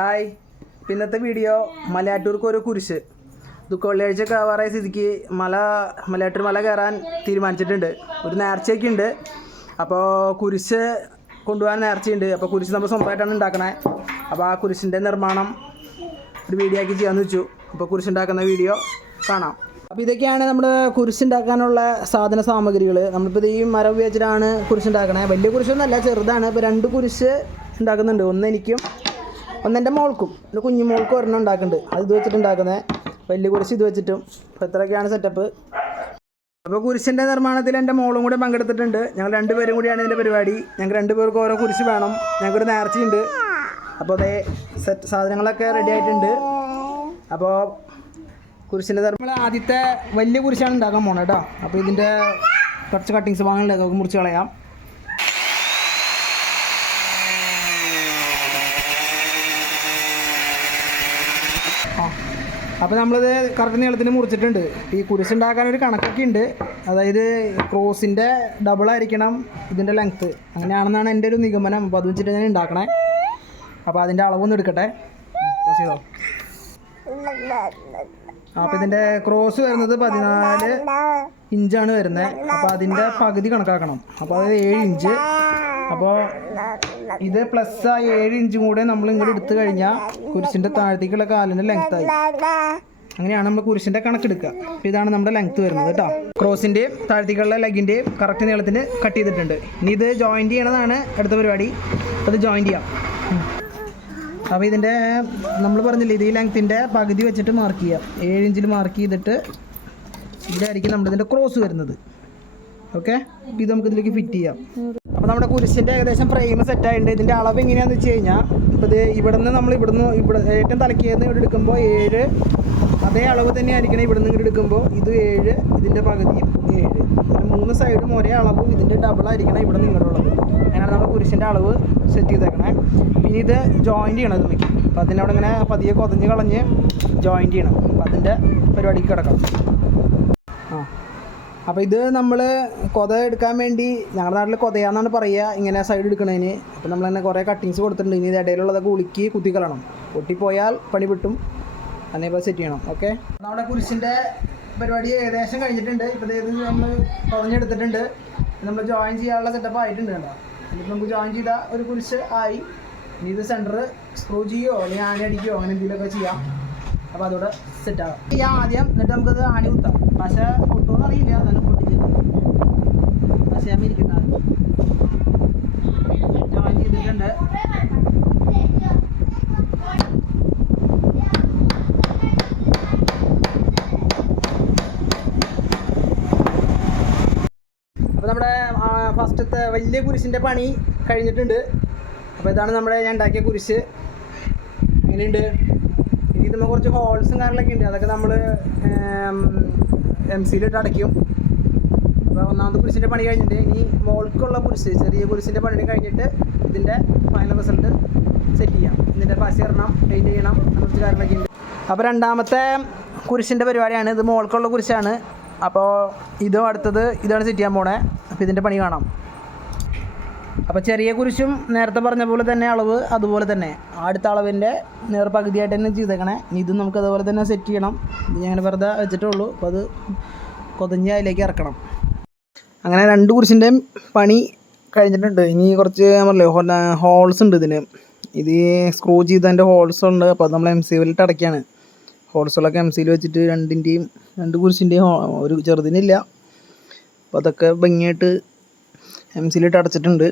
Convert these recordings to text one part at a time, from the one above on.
Hi. പിന്നത്തെ video മലയാറ്റൂർക്ക് ഒരു കുരിശ്. ദുഃഖ വെള്ളിയാഴ്ച കയറായ സ്ഥിതിക്ക് മല മലയാറ്റൂർ മല കയറാൻ തീരുമാനിച്ചിട്ടുണ്ട്. ഒരു നേർച്ചയൊക്കെ ഉണ്ട് അപ്പോൾ കുരിശ് കൊണ്ടുപോകാൻ നേർച്ചയുണ്ട്. അപ്പോൾ കുരിശ് നമ്മൾ സ്വന്തമായിട്ടാണ് ഉണ്ടാക്കണേ. അപ്പോൾ ആ കുരിശിന്റെ നിർമ്മാണം ഒരു വീഡിയോ ആക്കി ചെയ്യാമെന്ന് വെച്ചു. അപ്പോൾ കുരിശ് ഉണ്ടാക്കുന്ന വീഡിയോ കാണാം. അപ്പോൾ ഇതൊക്കെയാണ് നമ്മുടെ കുരിശുണ്ടാക്കാനുള്ള സാധന സാമഗ്രികൾ നമ്മളിപ്പോൾ ഇത് ഈ മരം ഉപയോഗിച്ചിട്ടാണ് കുരിശുണ്ടാക്കണേ വലിയ കുരിശൊന്നുമല്ല ചെറുതാണ്. ഇപ്പോൾ രണ്ട് കുരിശ് ഉണ്ടാക്കുന്നുണ്ട്. ഒന്ന് എനിക്കും ഒന്ന് എന്റെ മോൾക്കും. എന്റെ കുഞ്ഞു മോൾക്കും ഒരെണ്ണം ഉണ്ടാക്കുന്നുണ്ട്. അത് ഇത് വെച്ചിട്ട് ഉണ്ടാക്കുന്നത് വലിയ കുരിശ് ഇത് വെച്ചിട്ടും. അപ്പോൾ ഇത്രയൊക്കെയാണ് സെറ്റപ്പ് അപ്പോൾ കുരിശിന്റെ നിർമ്മാണത്തിൽ എന്റെ മോളും കൂടെ പങ്കെടുത്തിട്ടുണ്ട്. ഞങ്ങൾ രണ്ടുപേരും കൂടിയാണ് ഇതിന്റെ പരിപാടി. ഞങ്ങൾക്ക് രണ്ടുപേർക്കും ഓരോ കുരിശ് വേണം. ഞങ്ങൾക്കൊരു നേർച്ചയുണ്ട്. അപ്പോൾ അതേ സെറ്റ് സാധനങ്ങളൊക്കെ റെഡി ആയിട്ടുണ്ട്. അപ്പോൾ കുരിശിന്റെ നമ്മൾ ആദ്യത്തെ വലിയ കുരിശാണ് ഉണ്ടാക്കാൻ പോകണം കേട്ടോ അപ്പോൾ ഇതിന്റെ കുറച്ച് കട്ടിങ്സ് വാങ്ങാനുണ്ട് നമുക്ക് മുറിച്ച് കളയാം. അപ്പോൾ നമ്മളിത് കറക്റ്റ് നീളത്തിന് മുറിച്ചിട്ടുണ്ട്. ഈ കുരിശ് ഉണ്ടാക്കാൻ ഒരു കണക്കൊക്കെ ഉണ്ട്. അതായത് ക്രോസിന്റെ ഡബിൾ ആയിരിക്കണം ഇതിന്റെ ലെങ്ത്ത് അങ്ങനെയാണെന്നാണ് എന്റെ ഒരു നിഗമനം. അപ്പോൾ അത് വെച്ചിട്ട് ഞാൻ ഉണ്ടാക്കണേ അപ്പോൾ അതിന്റെ അളവൊന്നും എടുക്കട്ടെ. ചെയ്തോ? അപ്പോൾ ഇതിന്റെ ക്രോസ് വരുന്നത് പതിനാല് ഇഞ്ചാണ് വരുന്നത് അപ്പോൾ അതിന്റെ പകുതി കണക്കാക്കണം. അപ്പോൾ അത് ഏഴ് ഇഞ്ച്. അപ്പോൾ ഇത് പ്ലസ് ആ ഏഴ് ഇഞ്ചും കൂടെ നമ്മൾ ഇങ്ങോട്ട് എടുത്തു കഴിഞ്ഞാൽ കുരിശിന്റെ താഴത്തേക്കുള്ള കാലിന്റെ ലെങ്ത് ആയി. അങ്ങനെയാണ് നമ്മൾ കുരിശിന്റെ കണക്കെടുക്കുക അപ്പോൾ ഇതാണ് നമ്മുടെ ലെങ്ത് വരുന്നത് കേട്ടോ. ക്രോസിന്റെയും താഴത്തേക്കുള്ള ലെഗിന്റെയും കറക്റ്റ് നീളത്തിന് കട്ട് ചെയ്തിട്ടുണ്ട്. ഇനി ഇത് ജോയിന്റ് ചെയ്യണതാണ് അടുത്ത പരിപാടി. അത് ജോയിന്റ് ചെയ്യാം. അപ്പോൾ ഇതിന്റെ നമ്മൾ പറഞ്ഞില്ലേ ഇത് ഈ ലെങ്ത്തിന്റെ പകുതി വെച്ചിട്ട് മാർക്ക് ചെയ്യാം. ഏഴ് ഇഞ്ചിൽ മാർക്ക് ചെയ്തിട്ട് ഇവിടെ നമ്മുടെ ഇതിന്റെ ക്രോസ് വരുന്നത് ഓക്കെ ഇത് നമുക്ക് ഇതിലേക്ക് ഫിറ്റ് ചെയ്യാം. അപ്പോൾ നമ്മുടെ കുരിശിന്റെ ഏകദേശം ഫ്രെയിം സെറ്റ് ആയിട്ടുണ്ട്. ഇതിന്റെ അളവ് എങ്ങനെയാണെന്ന് വെച്ച് കഴിഞ്ഞാൽ ഇപ്പോൾ ഇത് ഇവിടെ നിന്ന് നമ്മൾ ഇവിടുന്ന് ഇവിടെ ഏറ്റവും തലക്കേന്ന് ഇവിടെ എടുക്കുമ്പോൾ ഏഴ് അതേ അളവ് തന്നെ ആയിരിക്കണം ഇവിടെ നിന്ന് ഇങ്ങോട്ട് എടുക്കുമ്പോൾ ഇത് ഏഴ് ഇതിന്റെ പകുതിയും ഏഴ്. മൂന്ന് സൈഡും ഒരേ അളവും ഇതിന്റെ ഡബിൾ ആയിരിക്കണം ഇവിടെ നിങ്ങളുള്ളത് അങ്ങനെയാണ് നമ്മൾ കുരിശിന്റെ അളവ് സെറ്റ് ചെയ്തേക്കണേ. പിന്നെ ഇത് ജോയിന്റ് ചെയ്യണം ഇത് മിക്ക അപ്പോൾ അതിന്റെ അവിടെ ഇങ്ങനെ പതിയെ കൊതഞ്ഞ് കളഞ്ഞ് ജോയിന്റ് ചെയ്യണം. അപ്പോൾ അതിന്റെ പരിപാടിക്ക് കിടക്കണം അപ്പോൾ ഇത് നമ്മൾ കൊത എടുക്കാൻ വേണ്ടി ഞങ്ങളുടെ നാട്ടിൽ കൊതയാന്നാണ് പറയുക ഇങ്ങനെ സൈഡ് എടുക്കണതിന് അപ്പോൾ നമ്മൾ തന്നെ കുറേ കട്ടിങ്സ് കൊടുത്തിട്ടുണ്ട്. ഇനി ഇടയിലുള്ളതൊക്കെ ഉളുക്കി കുത്തിക്കളണം പൊട്ടിപ്പോയാൽ പണി വിട്ടും അതേപോലെ സെറ്റ് ചെയ്യണം. ഓക്കെ നമ്മുടെ കുരിശിന്റെ പരിപാടി ഏകദേശം കഴിഞ്ഞിട്ടുണ്ട്. ഇപ്പോൾ ഇത് നമ്മൾ കുറഞ്ഞെടുത്തിട്ടുണ്ട് നമ്മൾ ജോയിൻ ചെയ്യാനുള്ള സെറ്റപ്പ് ആയിട്ടുണ്ട് കേട്ടോ എന്നിട്ട് നമുക്ക് ജോയിൻ ചെയ്ത ഒരു കുരിശ് ആയി. ഇനി ഇത് സെന്റർ സ്ക്രൂ ചെയ്യോ? അല്ലെങ്കിൽ ആനയടിക്കുകയോ അങ്ങനെ എന്തെങ്കിലുമൊക്കെ ചെയ്യാം. അപ്പോൾ അതോടെ സെറ്റ് ആവാം. ഈ ആദ്യം എന്നിട്ട് നമുക്കത് ആണി കുത്താം. പക്ഷേ പൊട്ടുമെന്ന് അറിയില്ല എന്നാലും പൊട്ടിച്ചത് പക്ഷേ ഞാൻ ഇരിക്കുന്നത് ജോയിൻ അപ്പോൾ നമ്മുടെ ഫസ്റ്റത്തെ വലിയ കുരിശിന്റെ പണി കഴിഞ്ഞിട്ടുണ്ട്. അപ്പോൾ ഇതാണ് നമ്മുടെ ഞാൻ ഉണ്ടാക്കിയ കുരിശ്. എങ്ങനെയുണ്ട്? ഇതുമ്പോൾ കുറച്ച് ഹോൾസും കാര്യങ്ങളൊക്കെ ഉണ്ട്. അതൊക്കെ നമ്മൾ എം സിയിലിട്ട് അടയ്ക്കും. അപ്പോൾ ഒന്നാമത് കുരിശിന്റെ പണി കഴിഞ്ഞിട്ട് ഇനി മോൾക്കുള്ള കുരിശ് ചെറിയ കുരിശിന്റെ പണി കഴിഞ്ഞിട്ട് ഇതിന്റെ ഫൈനൽ റിസൾട്ട് സെറ്റ് ചെയ്യാം. ഇതിന്റെ പശ ഇടണം പെയിന്റ് ചെയ്യണം കുറച്ച് കാര്യങ്ങളൊക്കെ ഉണ്ട്. അപ്പോൾ രണ്ടാമത്തെ കുരിശിന്റെ പരിപാടിയാണ്. ഇത് മോൾക്കുള്ള കുരിശാണ്. അപ്പോൾ ഇതും അടുത്തത് ഇതാണ് സെറ്റ് ചെയ്യാൻ പോണേ. അപ്പോൾ ഇതിന്റെ പണി കാണാം. അപ്പോൾ ചെറിയ കുരിശും നേരത്തെ പറഞ്ഞ പോലെ തന്നെ അളവ് അതുപോലെ തന്നെ. അടുത്ത അളവിന്റെ നേർപകുതിയായിട്ട് തന്നെ ചെയ്തേക്കണേ. ഇതും നമുക്ക് അതുപോലെ തന്നെ സെറ്റ് ചെയ്യണം. ഇത് ഞാൻ വെറുതെ വെച്ചിട്ടുള്ളൂ അപ്പോൾ അത് കൊതഞ്ഞ് അതിലേക്ക് ഇറക്കണം. അങ്ങനെ രണ്ട് കുരിശിന്റെയും പണി കഴിഞ്ഞിട്ടുണ്ട്. ഇനി കുറച്ച് പറഞ്ഞല്ലോ ഹോൾസ് ഉണ്ട് ഇതിന്. ഇത് സ്ക്രൂ ചെയ്തതിന്റെ ഹോൾസ് ഉണ്ട്. അപ്പോൾ അത് നമ്മൾ എം സി വിലിട്ട് അടയ്ക്കുകയാണ് ഹോൾസുകളൊക്കെ എം സിയിൽ വെച്ചിട്ട് രണ്ടിന്റെയും രണ്ട് കുരിശിന്റെയും ഒരു ചെറുതിനില്ല. അപ്പോൾ അതൊക്കെ ഭംഗിയായിട്ട് എം സിയിലിട്ട് അടച്ചിട്ടുണ്ട്.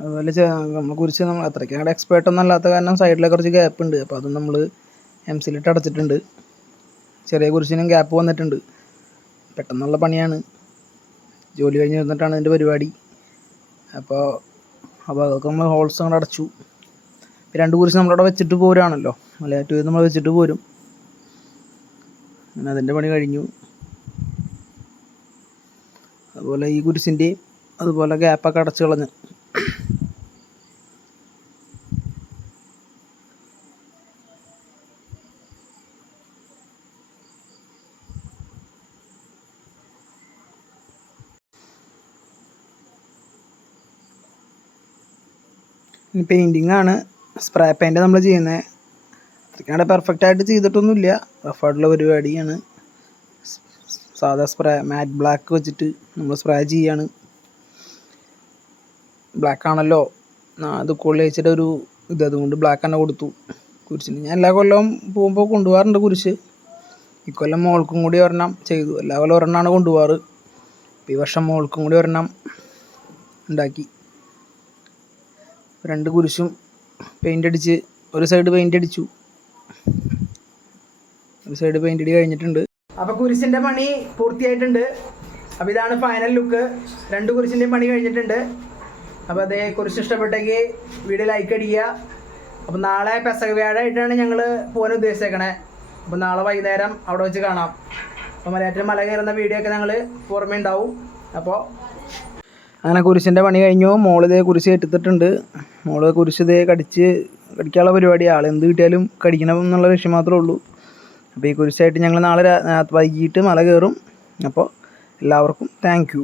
അതുപോലെ നമ്മൾ കുറിച്ച് നമ്മൾ അത്രയ്ക്ക് അങ്ങോട്ട് എക്സ്പേർട്ട് ഒന്നും അല്ലാത്ത കാരണം സൈഡിലെ കുറച്ച് ഗ്യാപ്പ് ഉണ്ട്. അപ്പോൾ അത് നമ്മൾ എം സിയിലിട്ട് അടച്ചിട്ടുണ്ട്. ചെറിയ കുരിശിനും ഗ്യാപ്പ് വന്നിട്ടുണ്ട്. പെട്ടെന്നുള്ള പണിയാണ്. ജോലി കഴിഞ്ഞ് വന്നിട്ടാണ് ഇതിന്റെ പരിപാടി. അപ്പോൾ അപ്പോൾ അതൊക്കെ നമ്മൾ ഹോൾസ് അങ്ങോട്ട് അടച്ചു. രണ്ട് കുരിശ് നമ്മളവിടെ വെച്ചിട്ട് പോരാണല്ലോ. മലയാറ്റൂർ നമ്മൾ വെച്ചിട്ട് പോരും. അങ്ങനെ അതിന്റെ പണി കഴിഞ്ഞു. അതുപോലെ ഈ കുരിശിന്റെയും അതുപോലെ ഗ്യാപ്പൊക്കെ അടച്ചു കളഞ്ഞു. പെയിന്റിങ് ആണ്. സ്പ്രേ പെയിന്റ് നമ്മൾ ചെയ്യുന്നത് അത്രയ്ക്കാണ്ട് പെർഫെക്റ്റ് ആയിട്ട് ചെയ്തിട്ടൊന്നുമില്ല. റഫായിട്ടുള്ള പരിപാടിയാണ്. സാധാ സ്പ്രേ മാറ്റ് ബ്ലാക്ക് വെച്ചിട്ട് നമ്മൾ സ്പ്രേ ചെയ്യാണ്. ബ്ലാക്ക് ആണല്ലോ. അത് കൊള്ളി വെച്ചിട്ട് ഒരു ഇത് അതുകൊണ്ട് ബ്ലാക്ക് തന്നെ കൊടുത്തു. കുരിശിന് ഞാൻ എല്ലാ കൊല്ലവും പോകുമ്പോൾ കൊണ്ടുപോകാറുണ്ട് കുരിശ്. ഇക്കൊല്ലം മോൾക്കും കൂടി ഒരെണ്ണം ചെയ്തു. എല്ലാ കൊല്ലം ഒരെണ്ണമാണ് കൊണ്ടുപോകാറ്. ഈ വർഷം മോൾക്കും കൂടി ഒരെണ്ണം ഉണ്ടാക്കി. രണ്ട് കുരിശും പെയിന്റ് അടിച്ച് ഒരു സൈഡ് പെയിന്റ് അടിച്ചു. സൈഡ് പെയിന്റ് അടി കഴിഞ്ഞിട്ടുണ്ട്. അപ്പോൾ കുരിശിന്റെ പണി പൂർത്തിയായിട്ടുണ്ട്. അപ്പോൾ ഇതാണ് ഫൈനൽ ലുക്ക് രണ്ട് കുരിശിന്റെയും പണി കഴിഞ്ഞിട്ടുണ്ട്. അപ്പോൾ അതേ കുരിശ് ഇഷ്ടപ്പെട്ടെങ്കിൽ വീഡിയോ ലൈക്ക് അടിക്കുക. അപ്പോൾ നാളെ പെസക വ്യാഴമായിട്ടാണ് ഞങ്ങൾ പോകാൻ ഉദ്ദേശിച്ചേക്കണേ. അപ്പോൾ നാളെ വൈകുന്നേരം അവിടെ വെച്ച് കാണാം. അപ്പോൾ മലയാറ്റം മല കയറുന്ന വീഡിയോ ഒക്കെ ഞങ്ങൾ പുറമേ ഉണ്ടാവും അപ്പോൾ അങ്ങനെ കുരിശിന്റെ പണി കഴിഞ്ഞു. മോളിതേ കുരിശ് കെട്ടിത്തിട്ടുണ്ട് മോൾ കുരിശ് ഇതേ കടിച്ച് കടിക്കാനുള്ള പരിപാടി. ആൾ എന്ത് കിട്ടിയാലും കടിക്കണം എന്നുള്ള ലക്ഷ്യം മാത്രമേ ഉള്ളൂ. അപ്പോൾ ഈ കുരിശായിട്ട് ഞങ്ങൾ നാളെ വൈകിട്ട് മല കയറും. അപ്പോൾ എല്ലാവർക്കും താങ്ക്